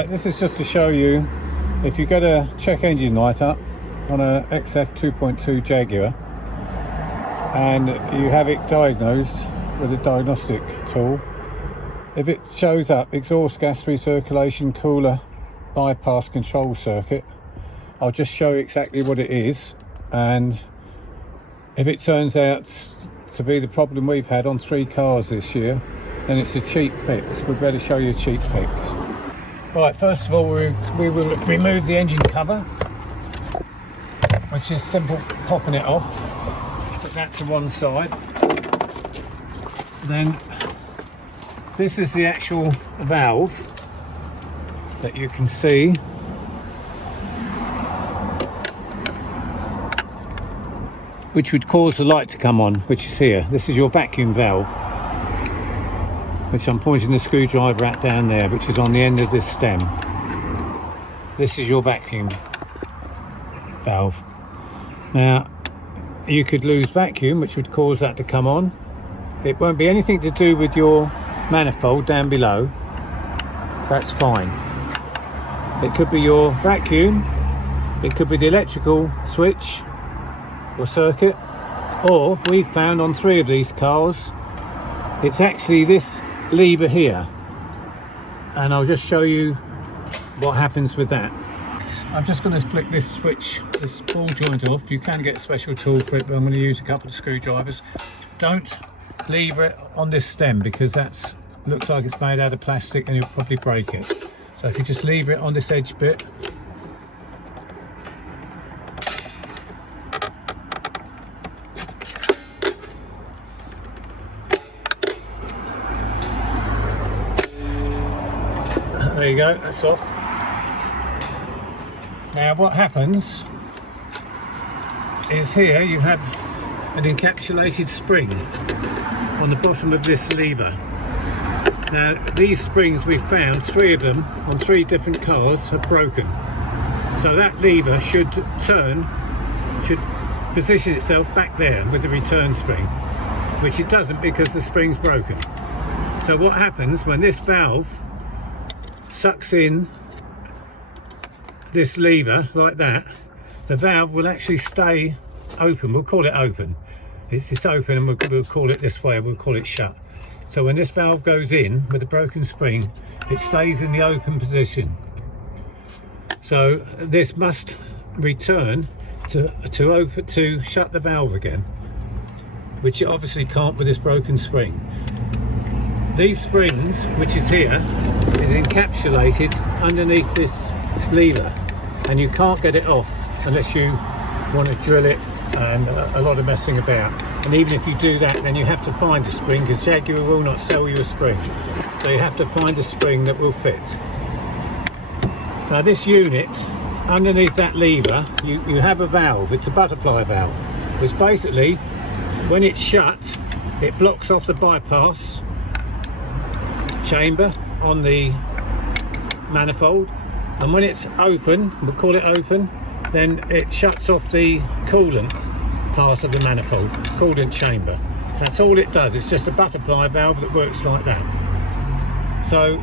Right, this is just to show you, if you get a check engine light up on a XF 2.2 Jaguar and you have it diagnosed with a diagnostic tool, if it shows up exhaust gas recirculation cooler bypass control circuit, I'll just show you exactly what it is, and if it turns out to be the problem we've had on 3 cars this year, then it's a cheap fix. We'd better show you a cheap fix. Right, first of all we will remove the engine cover, which is simple popping it off. Put that to one side. Then this is the actual valve that you can see. Which would cause the light to come on, which is here. This is your vacuum valve, which I'm pointing the screwdriver at down there, which is on the end of this stem. This is your vacuum valve. Now, you could lose vacuum, which would cause that to come on. It won't be anything to do with your manifold down below. That's fine. It could be your vacuum, it could be the electrical switch or circuit, or we've found on 3 of these cars it's actually this lever here, and I'll just show you what happens with that. I'm just going to flick this switch, this ball joint off. You can get a special tool for it, but I'm going to use a couple of screwdrivers. Don't lever it on this stem, because that looks like it's made out of plastic and you'll probably break it. So if you just lever it on this edge bit, there you go, that's off. Now what happens is here you have an encapsulated spring on the bottom of this lever. Now these springs we've found, 3 of them on 3 different cars, have broken. So that lever should position itself back there with the return spring, which it doesn't because the spring's broken. So what happens when this valve sucks in this lever like that, the valve will actually stay open. We'll call it open. It's open, and we'll call it this way, we'll call it shut. So when this valve goes in with a broken spring, it stays in the open position. So this must return to shut the valve again, which it obviously can't with this broken spring. These springs, which is here, is encapsulated underneath this lever, and you can't get it off unless you want to drill it and a lot of messing about. And even if you do that, then you have to find a spring, because Jaguar will not sell you a spring. So you have to find a spring that will fit. Now this unit, underneath that lever, you have a valve. It's a butterfly valve, which basically, when it's shut, it blocks off the bypass chamber on the manifold, and when it's open, we'll call it open, then it shuts off the coolant part of the manifold, coolant chamber. That's all it does. It's just a butterfly valve that works like that. So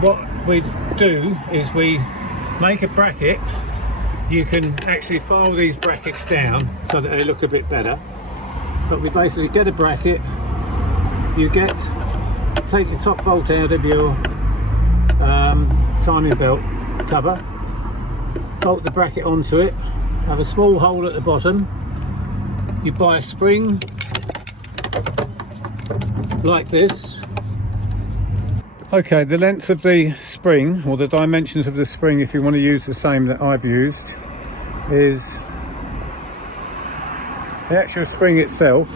what we do is we make a bracket. You can actually file these brackets down so that they look a bit better, but we basically get a bracket. You take the top bolt out of your timing belt cover, bolt the bracket onto it, have a small hole at the bottom. You buy a spring like this. Okay, the length of the spring, or the dimensions of the spring, if you want to use the same that I've used, is the actual spring itself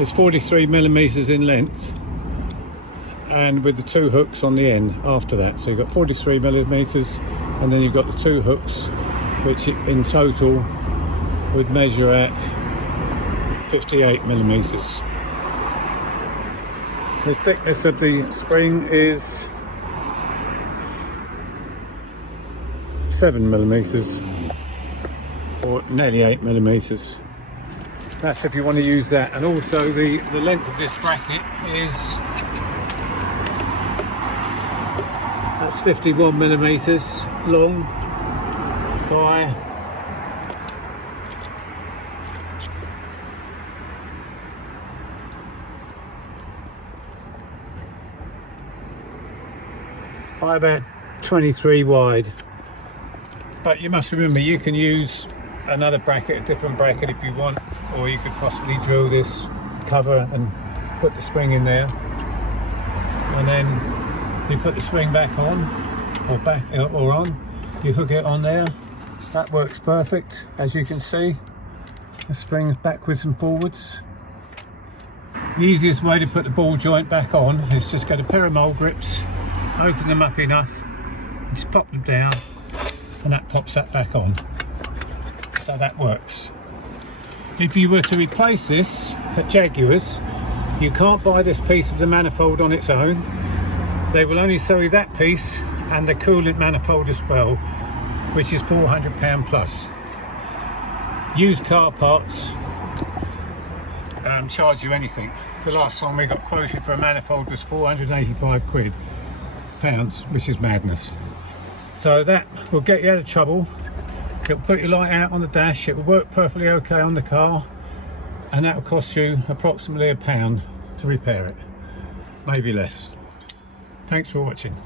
is 43 millimeters in length, and with the 2 hooks on the end after that. So you've got 43 millimeters, and then you've got the 2 hooks, which in total would measure at 58 millimeters. The thickness of the spring is 7 millimeters, or nearly 8 millimeters. That's if you want to use that. And also the length of this bracket is That's 51 millimeters long by about 23 wide. But you must remember, you can use another bracket, a different bracket if you want, or you could possibly drill this cover and put the spring in there, and then you put the spring back on, or on, you hook it on there. That works perfect, as you can see. The spring backwards and forwards. The easiest way to put the ball joint back on is just get a pair of mole grips, open them up enough, and just pop them down, and that pops that back on. So that works. If you were to replace this at Jaguars, you can't buy this piece of the manifold on its own. They will only sell you that piece and the coolant manifold as well, which is £400 plus. Used car parts charge you anything. The last time we got quoted for a manifold was 485 pounds, which is madness. So that will get you out of trouble. It'll put your light out on the dash, it will work perfectly okay on the car, and that will cost you approximately £1 to repair it, maybe less. Thanks for watching.